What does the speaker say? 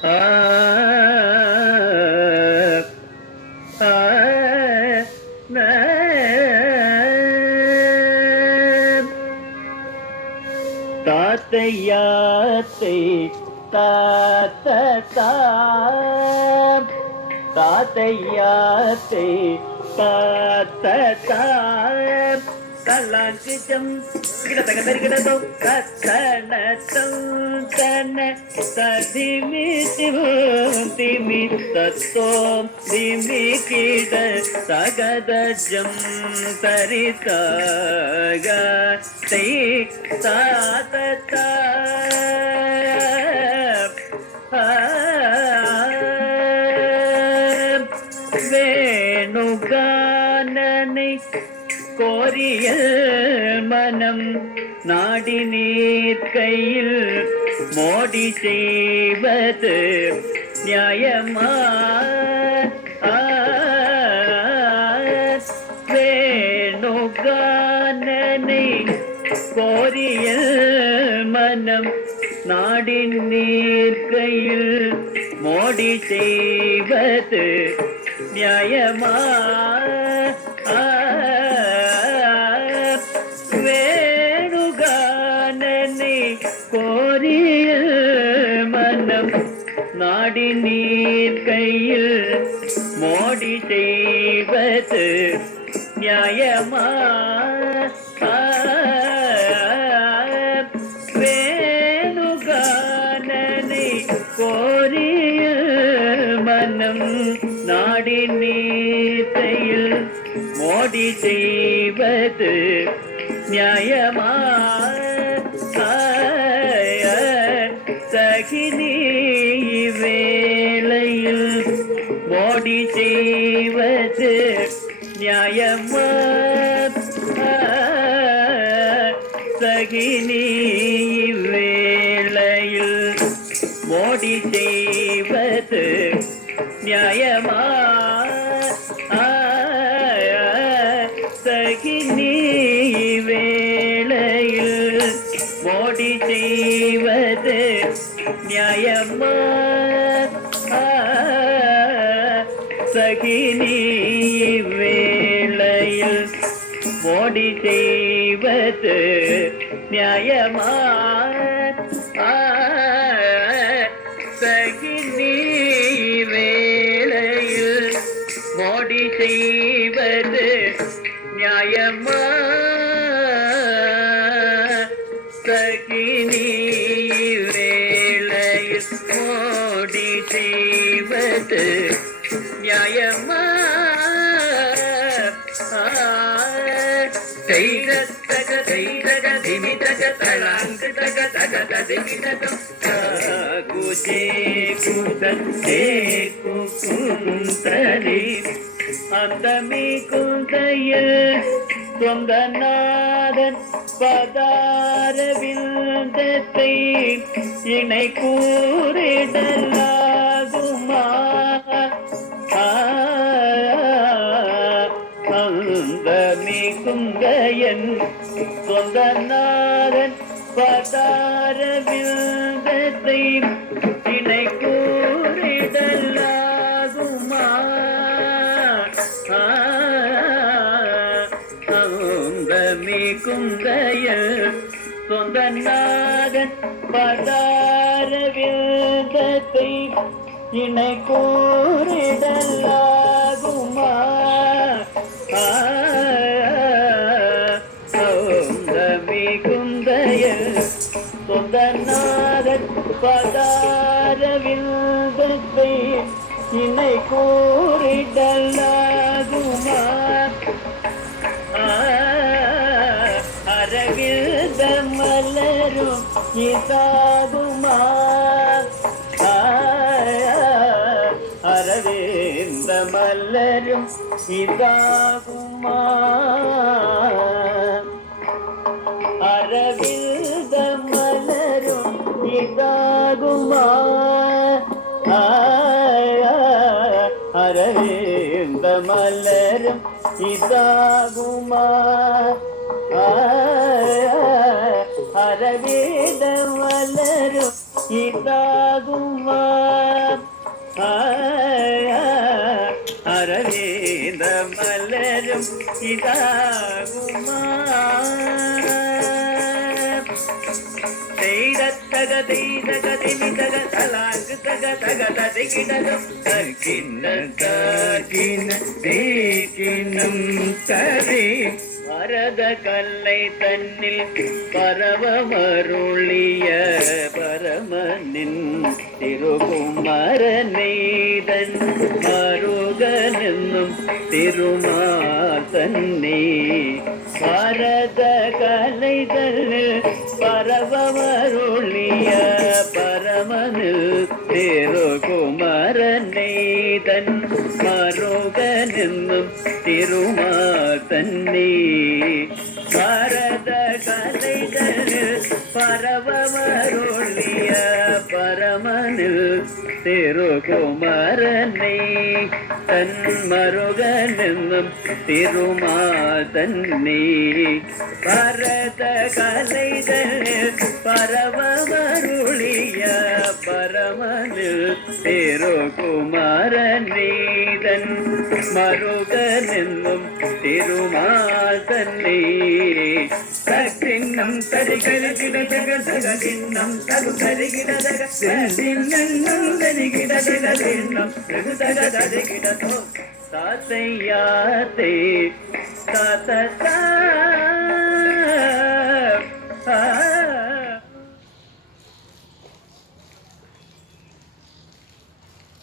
ஆ ஆ ந தாத்தையாத்தை தாத்தா தாத்தையாத்தை தாத்தா தலாங்கிஜம் கிடதக தரிகிடதோ தத்தனதம் தன ததிமி திமி தத்தோம் திமி கிட தகதஜம் தரிதாக தை தாத்தா வேணுகானனை கோரியல் மனம் நாடி நீர் கையில் மோடி செய்வது நியாயமா? வேணுகானனை கோரியல் மனம் நாடி நீர் கையில் மோடி செய்வது நியாயமா? வேணுகானனை கோரிய மனம் நாடி நீர் கையில் மோடி செய்வது நியாயமா? வேணுகானனை கோரிய மனம் நாடி நீர் கையில் மோடி செய்வது நியாயமா? சகினி வேளையில் மோடி செய்வது நியாயமா? சகினி வேளையில் மோடி செய்வது நியாயமா? சகினி வேளையில் மோடி செய்வது நியாயமா? சகினி வேளையில் மோடி செய்வது நியாயமா? சகினி வேளையில் மோடி செய்வது நியாயமா? சகினி வேளையில் மோடி செய்வது நியாயமா? தைரத்தக தைரக திமிதக தளாங்கு தக தக ததிமிதகம் குஜே குதே குந்தரி அந்தமி குந்தையில் சொந்தநாதன் பதாரவிந்தத்தை இணை கூறிடலாகுமா? அந்தமி குந்தையன் சொந்தநாதன் பதாரவிந்தத்தை இணை கூறிடலாகுமா? அந்தமி குந்தையன் சொந்தநாதன் பதாரவிந்தத்தை இணை கூறிடலாகுமா? சௌந்தமி குந்தையன் சொந்தநாதன் பதாரவிந்தத்தை இணை கூறிடலாகுமா? அரவிந்த மலரும் இதாகுமா? அரவிந்த மலரும் இதாகுமா? அரவிந்த மலரும் இதாகுமா? அரவிந்த மலரும் இதாகுமா? அரவிந்த மலரும் இதாகுமா? அரவிந்த மலரும் இதாகுமா தக தகதி தக தலாங்கு தக தக ததை கிடகம் தகின தகின தேகினம் தரே பரத கல்லை தன்னில் பரவமருளிய பரமனின் திருகுமரனெய்தன் மருகனென்னும் திருமால் தன்னே பரத கலை தன்னில் பரவமருளிய பரமனில் திருகுமரனெய்தன் மருகனென்னும் திருமால் தன்னே பரத கலைகளில் பரவமருளிய பரமனில் திருகுமரனை தன் மருகனென்னும் திருமாதன்னே பரத கலைகளில் பரவமருளிய பரமனில் திருகுமரனை தன் மருகனென்னும் திருமாதன்னே தகின்னம் தரிகிட தக தகின்னம் தகு தரிகிட தக தின்னம் தரிகிட தக தின்னம் தகு தக தரிகிட தோ தாத்தையாத்தே தாத்த